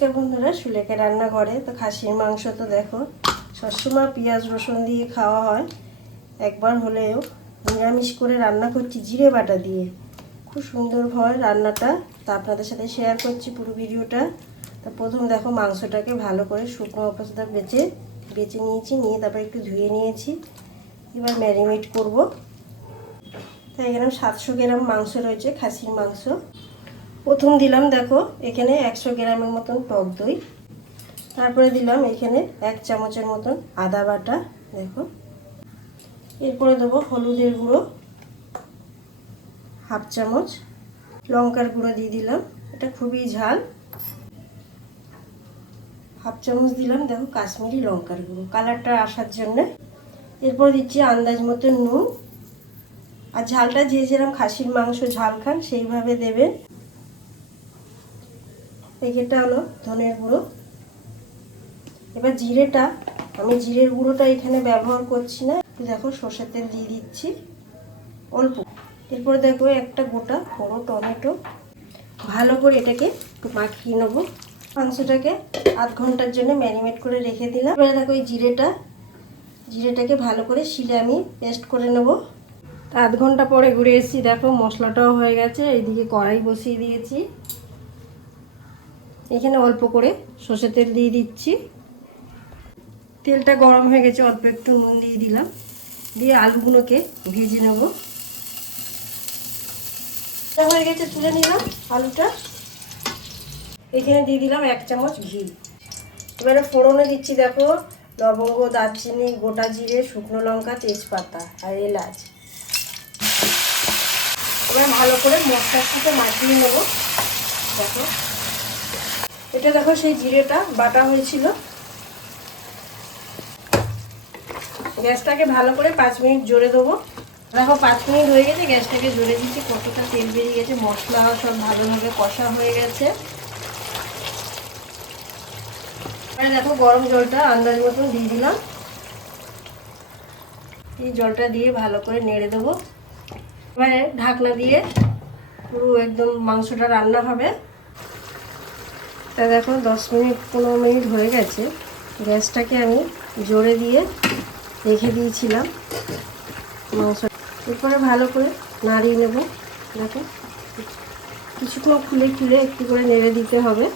নমস্কার বন্ধুরা, সুলেখা রান্না করে। তো খাসির মাংস তো দেখো, সবসময় পেঁয়াজ রসুন দিয়ে খাওয়া হয়। একবার হলেও নিরামিষ করে রান্না করছি জিরে বাটা দিয়ে। খুব সুন্দর হয় রান্নাটা। তা আপনাদের সাথে শেয়ার করছি পুরো ভিডিওটা। তা প্রথম দেখো মাংসটাকে ভালো করে শুকনো অবস্থা বেচে বেছে নিয়েছি, নিয়ে তারপর একটু ধুয়ে নিয়েছি। এবার ম্যারিনেট করব। তাই এখানে সাতশো গ্রাম মাংস রয়েছে, খাসির মাংস। প্রথম দিলাম, দেখো, এখানে একশো গ্রামের মতন টক দই। তারপরে দিলাম এখানে এক চামচের মতন আদা বাটা, দেখো। এরপরে দেবো হলুদের গুঁড়ো, হাফ চামচ। লঙ্কার গুঁড়ো দিয়ে দিলাম, এটা খুবই ঝাল। হাফ চামচ দিলাম, দেখো, কাশ্মীরি লঙ্কার গুঁড়ো, কালারটা আসার জন্য। এরপর দিচ্ছি আন্দাজ মতো নুন। আর ঝালটা যে যেরকম খাসির মাংস ঝাল খান, সেইভাবে দেবেন। প্যাকেটটা হলো ধনের গুঁড়ো। এবার জিরেটা, আমি জিরের গুঁড়োটা এখানে ব্যবহার করছি না। দেখো, সর্ষের তেল দিয়ে দিচ্ছি অল্প। এরপর দেখো, একটা গোটা বড় টমেটো। ভালো করে এটাকে মাখিয়ে নেব। মাংসটাকে আধ ঘণ্টার জন্য ম্যারিনেট করে রেখে দিলাম। এবারে দেখো, এই জিরেটা, জিরেটাকে ভালো করে শিলে আমি পেস্ট করে নেব। আধ ঘণ্টা পরে ঘুরে এসেছি। দেখো, মশলাটাও হয়ে গেছে। এইদিকে কড়াই বসিয়ে দিয়েছি। এখানে অল্প করে সর্ষের তেল দিয়ে দিচ্ছি। তেলটা গরম হয়ে গেছে, অল্প একটু নুন দিয়ে দিলাম। দিয়ে আলুগুলোকে ভেজে নেব। হয়ে গেছে, তুলে নিলাম আলুটা। এখানে দিয়ে দিলাম এক চামচ ঘি। এবারে ফোড়নে দিচ্ছি, দেখো, লবঙ্গ, দারচিনি, গোটা জিরে, শুকনো লঙ্কা, তেজপাতা আর এলাচ। এবার ভালো করে মশলার সাথে মাখিয়ে নেব। দেখো। এটা দেখো সেই জিরেটা, বাটা হয়েছিল। গ্যাসটাকে ভালো করে পাঁচ মিনিট জোরে দেবো দেখো পাঁচ মিনিট হয়ে গেছে, গ্যাসটাকে জোরে দিচ্ছি। কতটা তেল বেরিয়ে গেছে, মশলা সব ভালোভাবে কষা হয়ে গেছে। দেখো গরম জলটা আন্দাজ মতন দিয়ে দিলাম। এই জলটা দিয়ে ভালো করে নেড়ে দেবো। এবারে ঢাকনা দিয়ে পুরো একদম মাংসটা রান্না হবে। তা দেখো, দশ মিনিট, পনেরো মিনিট হয়ে গেছে। গ্যাসটাকে আমি জোরে দিয়ে রেখে দিয়েছিলাম মাংস। এরপরে ভালো করে নাড়িয়ে নেব। দেখো, কিছুক্ষণ খুলে খুলে একটু করে নেড়ে দিতে হবে।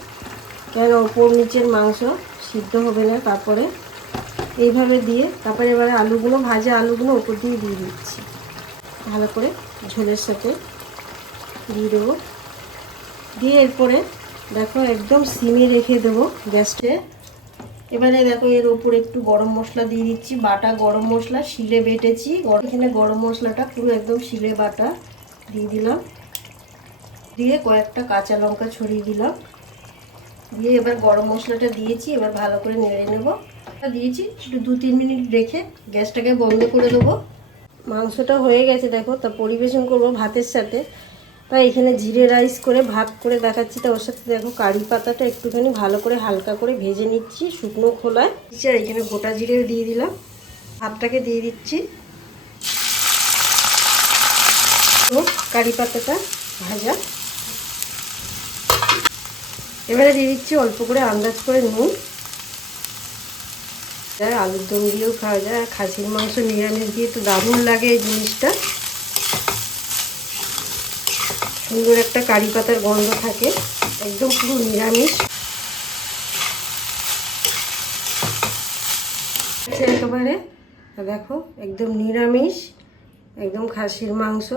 কেন ওপর নিচের মাংস সিদ্ধ হবে না, তারপরে এইভাবে দিয়ে, তারপরে এবারে আলুগুলো, ভাজা আলুগুলো ওপর দিয়ে দিয়ে দিচ্ছি। ভালো করে ঝোলের সাথে দিয়ে দেবো। দিয়ে এরপরে দেখো, একদম সিমে রেখে দেবো গ্যাসটে। এবারে দেখো, এর ওপর একটু গরম মশলা দিয়ে দিচ্ছি, বাটা গরম মশলা, শিলে বেটেছি। এখানে গরম মশলাটা পুরো একদম শিলে বাটা দিয়ে দিলাম। দিয়ে কয়েকটা কাঁচা লঙ্কা ছড়িয়ে দিলাম। দিয়ে এবার গরম মশলাটা দিয়েছি, এবার ভালো করে নেড়ে নেব। দিয়েছি, একটু দু তিন মিনিট রেখে গ্যাসটাকে বন্ধ করে দেবো। মাংসটা হয়ে গেছে, দেখো, তা পরিবেশন করব ভাতের সাথে। তাই এখানে জিরে রাইস করে ভাত করে দেখাচ্ছি। তা ওর সাথে দেখো কারি পাতাটা একটুখানি ভালো করে হালকা করে ভেজে নিচ্ছি শুকনো খোলায়। আর এখানে গোটা জিরে দিয়ে দিলাম। ভাতটাকে দিয়ে দিচ্ছি। তো কারি পাতাটা ভাজা। এবারে দিয়ে দিচ্ছি অল্প করে আন্দাজ করে নুন। আলুর দম দিয়েও খাওয়া যায়। খাসির মাংস নিরামিষ দিয়ে তো দারুণ লাগে এই জিনিসটা। সুন্দর একটা কারি পাতার গন্ধ থাকে, একদম পুরো নিরামিষ। একেবারে, দেখো, একদম নিরামিষ, একদম খাসির মাংস।